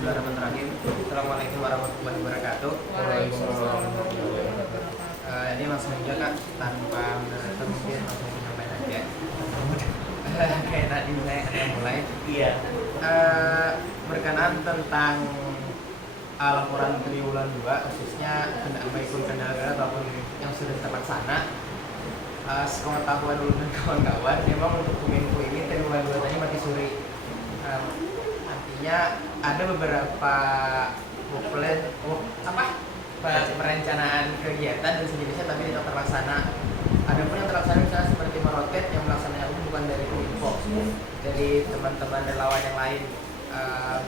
Bismillahirrahmanirrahim. Assalamualaikum warahmatullahi wabarakatuh. Ini langsung aja kak, tanpa moderator mungkin langsung sampaikan aja. Kayak tadi mulai. Iya. Berkenaan tentang laporan triwulan 2 khususnya baikpun kendala ataupun yang sudah terlaksana. Sepengetahuan dulu dan kawan-kawan, memang untuk Kominfo ini triwulan 2 tadi mati suri. Artinya ada beberapa perencanaan kegiatan dan sejenisnya tapi tidak terlaksana. Ada pun yang terlaksana misalnya seperti merotet yang melaksanakan itu bukan dari Kominfo, dari teman-teman relawan yang lain.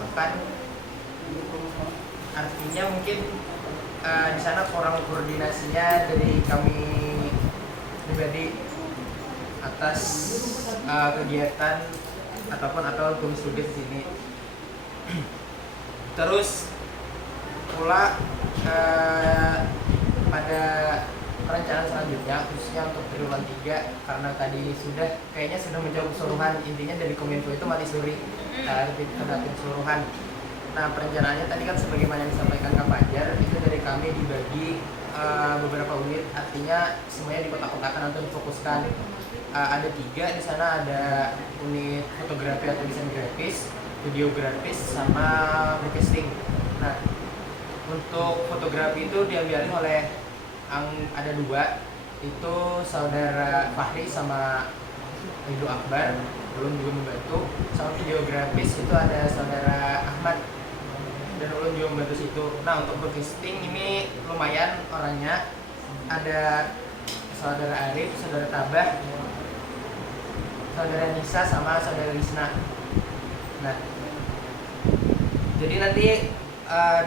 Bahkan artinya mungkin di sana kurang koordinasinya dari kami pribadi atas kegiatan atau gugus tugas di sini. Terus pula pada perencanaan selanjutnya khususnya untuk triwulan 3 karena tadi kayaknya sudah menjawab keseluruhan, intinya dari Kominfo itu mati suri keseluruhan. Nah perencanaannya tadi kan sebagaimana yang disampaikan Kak Fajar itu dari kami dibagi beberapa unit, artinya semuanya dikotak-kotakan atau difokuskan. Ada 3 di sana, ada unit fotografi atau desain grafis, videografis, sama broadcasting. Nah untuk fotografi itu diambil oleh ada 2, itu saudara Fahri sama Ridho Akbar, belum juga membantu. Sama videografis itu ada saudara Ahmad dan ulun juga membantu situ. Nah untuk broadcasting ini lumayan orangnya, ada saudara Arif, saudara Tabah, saudara Nisa, sama saudara Lisna. Nah jadi nanti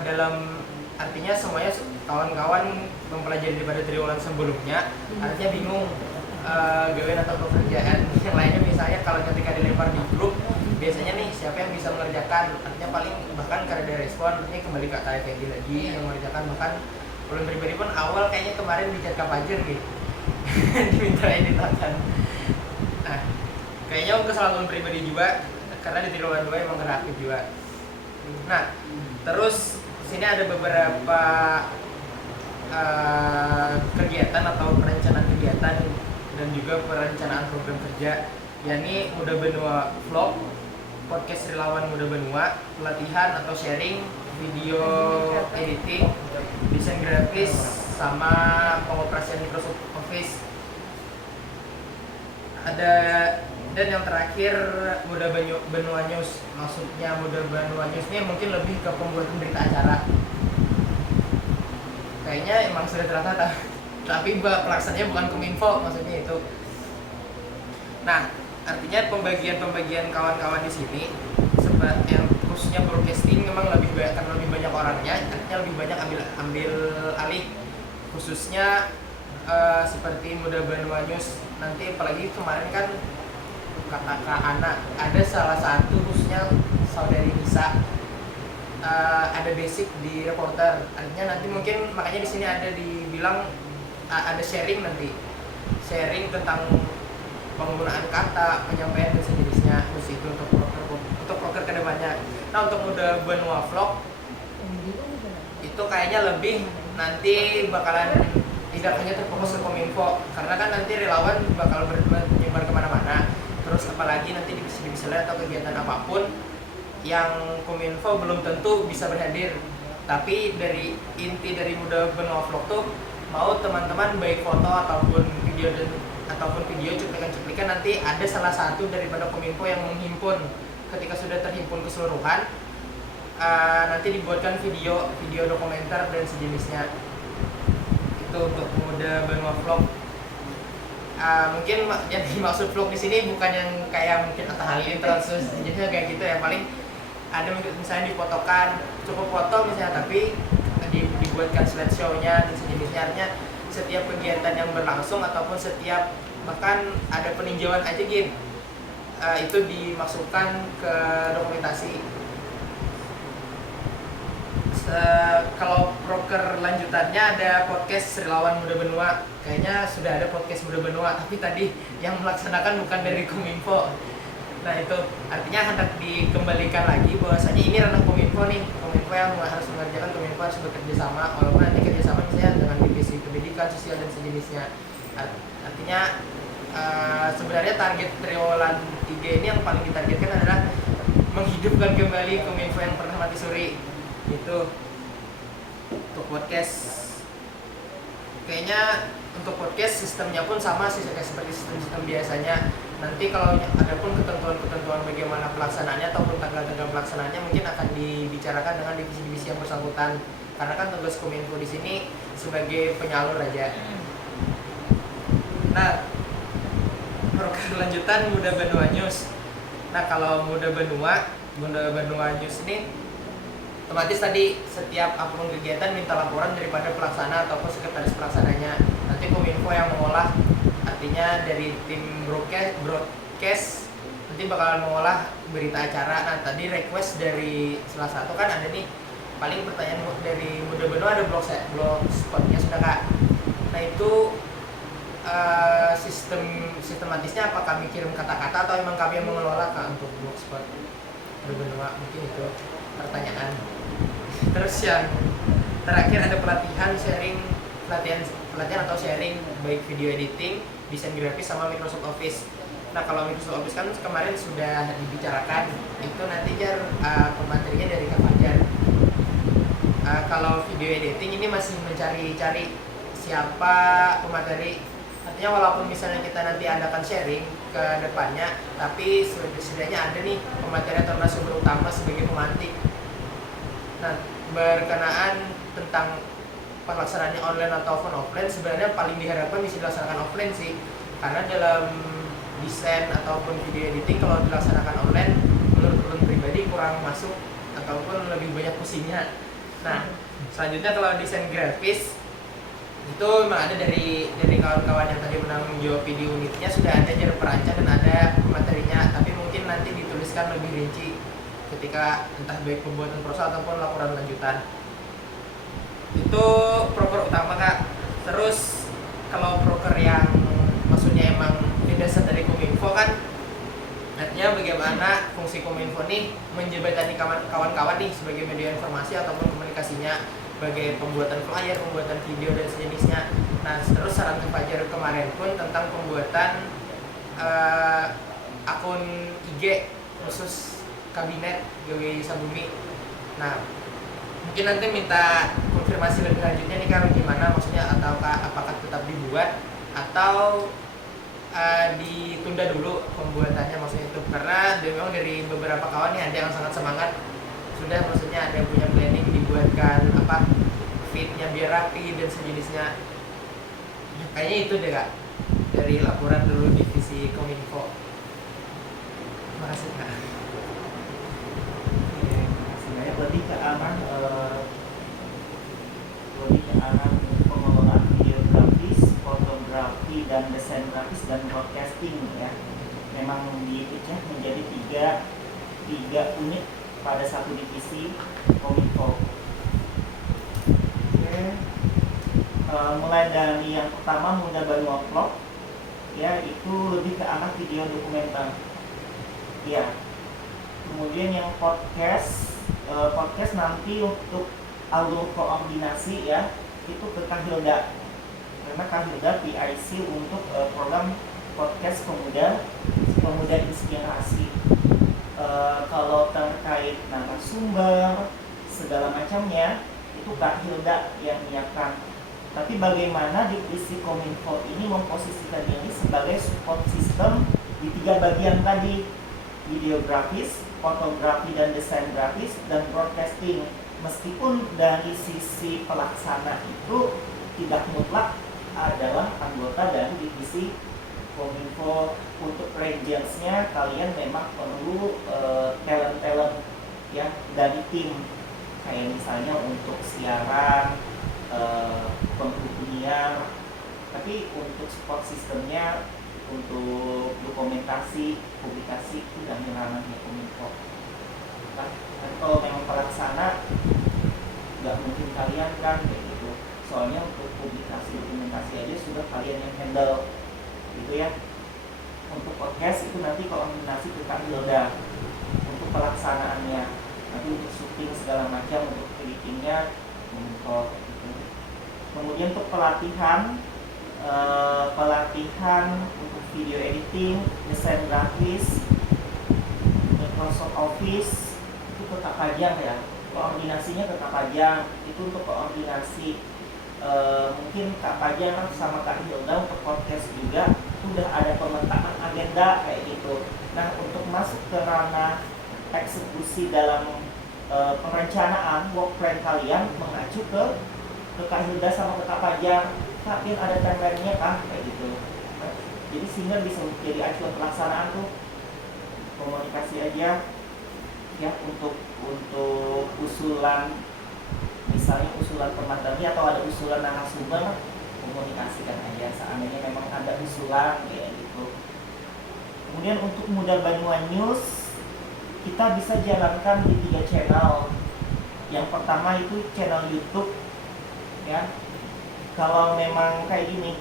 dalam artinya semuanya kawan-kawan mempelajari daripada triwulan sebelumnya, artinya bingung gawean atau pekerjaan yang lainnya. Misalnya kalau ketika dilempar di grup, biasanya nih siapa yang bisa mengerjakan, artinya paling bahkan karena ada respon ini kembali ke Kak Fendi lagi yang mengerjakan. Bahkan ulun pribadi pun awal kayaknya kemarin di chat Kak Fajar gitu diminta editatan. Nah kayaknya kesalahan pribadi juga karena di triwulan 2 emang kreatif juga. Nah terus sini ada beberapa kegiatan atau perencanaan kegiatan dan juga perencanaan program kerja, yakni Muda Benua Vlog, podcast relawan Muda Benua, pelatihan atau sharing, video editing, desain grafis, sama pengoperasian Microsoft Office. Ada dan yang terakhir Muda Benua News. Maksudnya Muda Benua News ini mungkin lebih ke pembuatan berita acara. Kayaknya emang sudah tertata, tapi pelaksananya bukan Kominfo, maksudnya itu. Nah, artinya pembagian kawan-kawan di sini yang khususnya broadcasting memang lebih banyak orangnya, artinya lebih banyak ambil alih, khususnya seperti Muda Benua News. Nanti apalagi kemarin kan kata Kak Ana, ada salah satu khususnya saudari Nisa ada basic di reporter, artinya nanti mungkin makanya di sini ada dibilang ada sharing tentang penggunaan kata, penyampaian dan sejenisnya, terus itu untuk proker kedepannya. Nah untuk Muda Benua Vlog itu kayaknya lebih nanti bakalan tidak hanya terfokus ke Kominfo, karena kan nanti relawan bakal menyebar kemana-mana. Terus apalagi nanti di misalnya atau kegiatan apapun yang Kominfo belum tentu bisa berhadir, tapi dari inti dari Muda Benua Vlog tuh mau teman-teman baik foto ataupun video cuplikan nanti ada salah satu daripada Kominfo yang menghimpun. Ketika sudah terhimpun keseluruhan, nanti dibuatkan video dokumenter dan sejenisnya. Itu untuk Muda Benua Vlog. Mungkin yang dimaksud vlog di sini bukan yang kayak mungkin Atta Halilintar sejenisnya kayak gitu ya, paling ada misalnya difotokan, cukup foto misalnya, tapi dibuatkan slideshow-nya dan sejenisnya. Artinya setiap kegiatan yang berlangsung ataupun setiap bahkan ada peninjauan aja gitu, itu dimasukkan ke dokumentasi. Kalau proker lanjutannya ada podcast Relawan Muda Benua, kayaknya sudah ada podcast Muda Benua, tapi tadi yang melaksanakan bukan dari Kominfo. Nah itu artinya hendak dikembalikan lagi bahwasanya ini ranah Kominfo nih, yang harus mengerjakan, Kominfo harus bekerja sama, walaupun nanti kerjasama misalnya dengan divisi pendidikan, sosial dan sejenisnya. Artinya sebenarnya target triwulan 3 ini yang paling ditargetkan adalah menghidupkan kembali Kominfo yang pernah mati suri. Itu untuk podcast. Kayaknya untuk podcast sistemnya pun sama sih seperti sistem-sistem biasanya. Nanti kalau ada pun ketentuan-ketentuan bagaimana pelaksanaannya ataupun tanggal-tanggal pelaksanaannya mungkin akan dibicarakan dengan divisi-divisi yang bersangkutan. Karena kan tugas Kominfo di sini sebagai penyalur aja. Nah, program lanjutan Muda Benua News. Nah, kalau Muda Benua News ini otomatis tadi setiap apapun kegiatan minta laporan daripada pelaksana ataupun sekretaris pelaksananya. Nanti Kominfo yang mengolah, artinya dari tim broadcast nanti bakal mengolah berita acara. Nah, tadi request dari salah satu kan ada nih, paling pertanyaan dari Muda Benua ada blogspotnya sudah Kak. Nah, itu sistematisnya apa kami kirim kata-kata atau emang kami yang mengelola Kak untuk blogspot Muda Benua? Mungkin itu pertanyaan. Terus yang terakhir ada pelatihan atau sharing baik video editing, desain grafis sama Microsoft Office. Nah, kalau Microsoft Office kan kemarin sudah dibicarakan, itu nanti pematerinya dari Kak Fajar. Kalau video editing ini masih mencari-cari siapa pemateri. Artinya walaupun misalnya kita nanti adakan sharing ke depannya, tapi setidaknya ada nih pemateri atau narasumber utama sebagai pemantik. Nah, berkenaan tentang pelaksanaannya online ataupun offline, sebenarnya paling diharapkan bisa dilaksanakan offline sih, karena dalam desain ataupun video editing kalau dilaksanakan online menurut ulun pribadi kurang masuk ataupun lebih banyak pusingnya. Nah, selanjutnya kalau desain grafis itu memang ada dari kawan-kawan yang tadi menanggung jawab video unitnya, sudah ada jar perancang dan ada materinya, tapi mungkin nanti dituliskan lebih rinci ketika entah baik pembuatan prosa ataupun laporan lanjutan. Itu proker utama Kak. Terus kalau proker yang maksudnya emang dasar dari Kominfo kan, artinya bagaimana fungsi Kominfo nih menjembatani kawan-kawan nih sebagai media informasi ataupun komunikasinya, sebagai pembuatan flyer, pembuatan video dan sejenisnya. Nah, terus saran Fajar kemarin pun tentang pembuatan akun IG khusus kabinet GW Sabumi. Nah, mungkin nanti minta konfirmasi lebih lanjutnya nih Kak, gimana maksudnya, atau apakah tetap dibuat atau ditunda dulu pembuatannya, maksudnya itu karena memang dari beberapa kawan nih ada yang sangat semangat, sudah maksudnya ada yang punya planning dibuatkan feednya biar rapi dan sejenisnya. Kayaknya itu deh Kak dari laporan dulu divisi Kominfo. Terima kasih Kak. Sebenarnya lebih ke arah pengelolaan video grafis, fotografi dan desain grafis dan broadcasting ya. Memang diikutnya menjadi tiga unit pada satu divisi Kominfo. Mulai dari yang pertama Muda Benua Vlog ya, itu lebih ke arah video dokumenter ya. Kemudian yang podcast nanti untuk alur koordinasi ya, itu ke Kahilda, karena Kahilda PIC untuk program podcast pemuda inspirasi. Kalau terkait narasumber segala macamnya itu Kak Hilda yang menyiapkan. Tapi bagaimana divisi Kominfo ini memposisikan diri sebagai support system di tiga bagian tadi, videografis, fotografi dan desain grafis, dan broadcasting. Meskipun dari sisi pelaksana itu tidak mutlak adalah anggota dari divisi Kominfo, untuk regionsnya kalian memang perlu talent ya dari tim, kayak misalnya untuk siaran, pembunyian, tapi untuk support sistemnya, untuk dokumentasi, publikasi itu dan ranahnya Kominfo. Nah, kalau memang pelaksana nggak mungkin kalian kan kayak gitu, soalnya untuk publikasi dokumentasi aja sudah kalian yang handle gitu ya. Untuk podcast itu nanti koordinasi ke Kak Hilda untuk pelaksanaannya. Nanti untuk syuting segala macam untuk editingnya Kominfo gitu. Kemudian untuk pelatihan untuk video editing, desain grafis, Microsoft Office itu ke Kak Pajang ya. Koordinasinya ke Kak Pajang itu untuk koordinasi. Mungkin Kak Pajang sama Kak Hilda untuk podcast juga udah ada pemetaan agenda kayak gitu. Nah, untuk masuk ke ranah eksekusi dalam perencanaan work plan kalian mengacu ke Kak Hilda sama ke Kak Pajang. Kak, ada timeline-nya kan kayak gitu. Jadi sehingga bisa jadi acuan pelaksanaan tuh komunikasi aja ya untuk usulan, misalnya usulan pemateri atau ada usulan narasumber, komunikasikan aja seandainya memang ada usulan kayak gitu. Kemudian untuk Muda Banyuwan News kita bisa jalankan di 3 channel. Yang pertama itu channel YouTube ya. Kalau memang kayak gini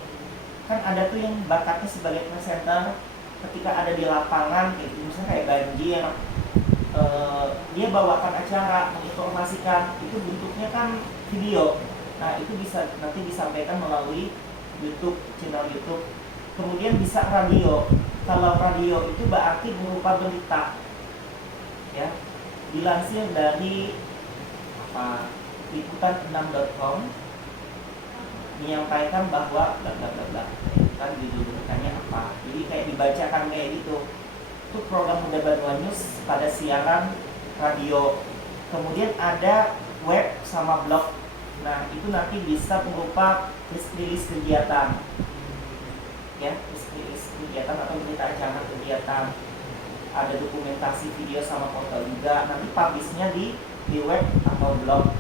kan ada tuh yang bakatnya sebagai presenter, ketika ada di lapangan kayak gitu, misalnya kayak banjir, dia bawakan acara menginformasikan, itu bentuknya kan video. Nah, itu bisa nanti disampaikan melalui YouTube, channel YouTube. Kemudian bisa radio. Kalau radio itu berarti berupa berita ya, dilansir dari liputan6.com, menyampaikan bahwa bla bla bla bla, kan judul beritanya apa, jadi kayak dibacakan kayak gitu. Itu program Muda Banyuwan News pada siaran radio. Kemudian ada web sama blog. Nah, itu nanti bisa berupa rilis kegiatan ya, rilis kegiatan atau berita acara kegiatan. Ada dokumentasi video sama foto juga, nanti publishnya di web atau blog.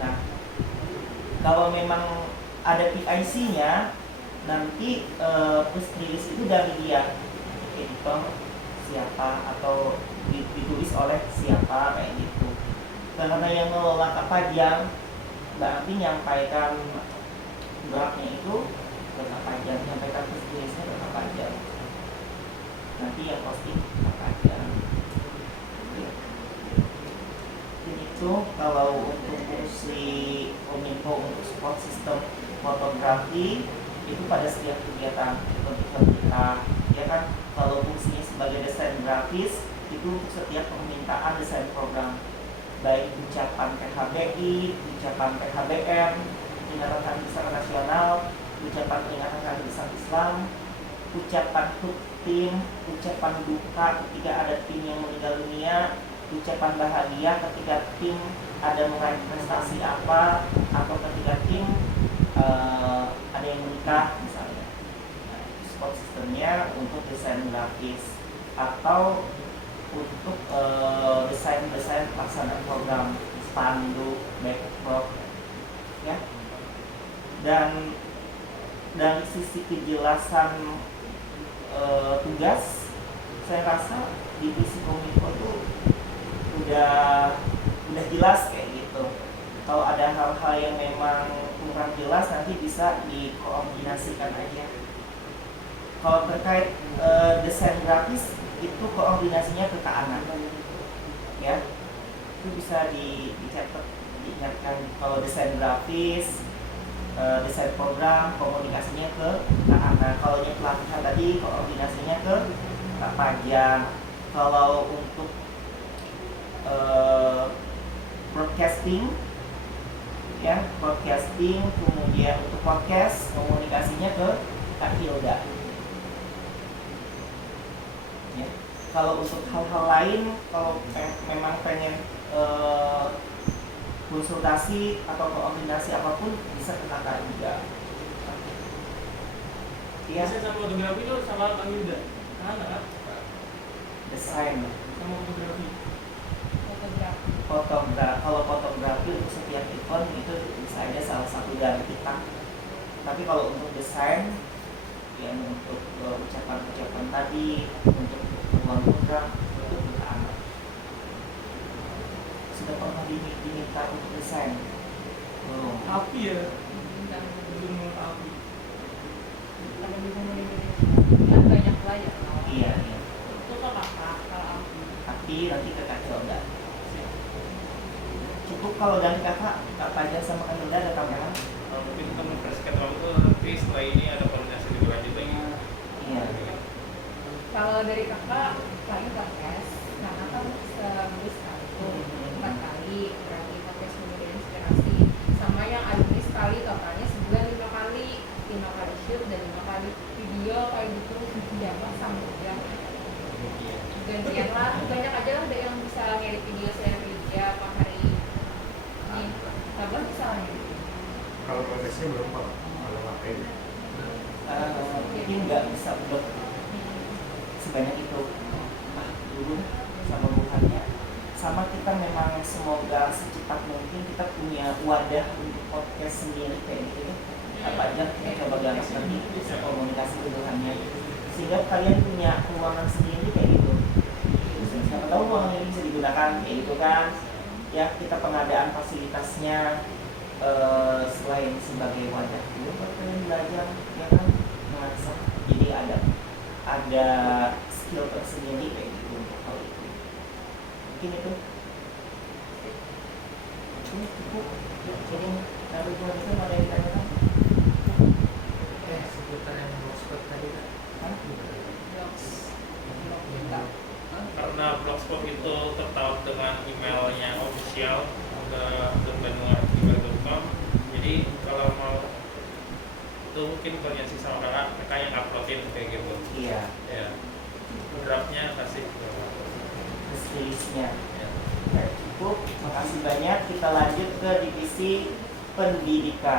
Nah, kalau memang ada PIC-nya, nanti rilis itu dari dia, editor siapa atau ditulis oleh siapa kayak gitu. Karena yang mengelola Kak Pajang, berarti nyampaikan draftnya itu ke Kak Pajang, nyampaikan rilisnya ke Kak Pajang. Nanti yang posting Kak Pajang. Jadi itu kalau untuk fungsi Kominfo untuk support sistem fotografi itu pada setiap kegiatan kita ya kan. Kalau fungsinya sebagai desain grafis itu untuk setiap permintaan desain program, baik ucapan PHBI, ucapan PHBM, peringatan Hari Besar Nasional, ucapan peringatan Hari Besar Islam, ucapan HUT tim, ucapan duka ketika ada tim yang meninggal dunia, ucapan bahagia ketika tim ada meraih prestasi apa, atau ketika tim ada yang menikah misalnya. Nah, support sistemnya untuk desain grafis atau untuk desain pelaksanaan program, spanduk, backdrop ya. Dan dari sisi kejelasan tugas, saya rasa divisi Kominfo itu udah jelas kayak gitu. Kalau ada hal-hal yang memang kurang jelas nanti bisa dikoordinasikan aja. Kalau terkait desain grafis itu koordinasinya ke Kak Ana ya, itu bisa dicatat, diingatkan. Kalau desain grafis, desain program, komunikasinya ke Kak Ana. Kalau yang pelatihan tadi koordinasinya ke Kak Pajang. Kalau untuk broadcasting ya, broadcasting, kemudian untuk podcast komunikasinya ke Kak Hilda ya. Kalau untuk hal-hal lain, kalau memang pengen konsultasi atau koordinasi apapun bisa ke kakak juga. Iya. Desain sama fotografi itu sama Kak Hilda. Kan? Desain Sama fotografi. Kalau fotografi untuk setiap event itu bisa aja salah satu dari kita. Tapi kalau untuk desain, yang untuk ucapan-ucapan tadi, untuk ruang program itu kita anak. Sudah pernah diminta untuk desain? Belum. Api ya. Belum api. Ada di komunitas kan banyak pelajar. Iya. Itu kok kakak kalau aku. Tapi nanti ke Kak Hilda. cukup. Kalau dari kakak, Kak Fajar sama Kak Nunda ada tambahan? Mungkin kita mempreskan waktu nanti setelah ini ada koordinasi lebih lanjut lagi. Iya. Kalau dari kakak, paling podcast, karena kan seminggu sekali tuh, 4 kali, berarti podcast memberi inspirasi. Sama yang alumni sekali, totalnya sebulan 5 kali, 5 kali shoot dan 5 kali video kayak gitu. Ya Pak, sama ya. Gantian lah, banyak aja lah ada yang bisa ngedit video selain kerja apa hari ini. Kabar bisa ngedit. Kalau prosesnya belum pak, kalau pakai Mungkin nggak bisa blok sebanyak itu. Dulu sama bukannya. Sama kita memang semoga secepat mungkin kita punya wadah untuk podcast sendiri kayak gitu. Apa aja kita coba ganas nanti bisa komunikasi kebutuhannya. Sehingga kalian punya ruangan sendiri kayak gitu. Siapa tahu ruangan ini bisa digunakan kayak gitu kan. Ya kita pengadaan fasilitasnya selain sebagai wadah juga buat kalian belajar ya kan mengasah. Jadi ada skill tersendiri kayak gitu untuk hal itu. Mungkin itu. Ini cukup. Jadi lalu buat itu ada yang ditanyakan? Seputar yang blogspot tadi kan. Hah? Blogs kita. Karena Blogspot itu tertaut dengan emailnya official ke benua@gmail.com. Jadi kalau mau itu mungkin koordinasi sama kakak yang uploadin kayak gitu. Iya. Ya. Draftnya kasih ke Release-nya. ya. Oke, cukup. Makasih banyak. Kita lanjut ke divisi pendidikan.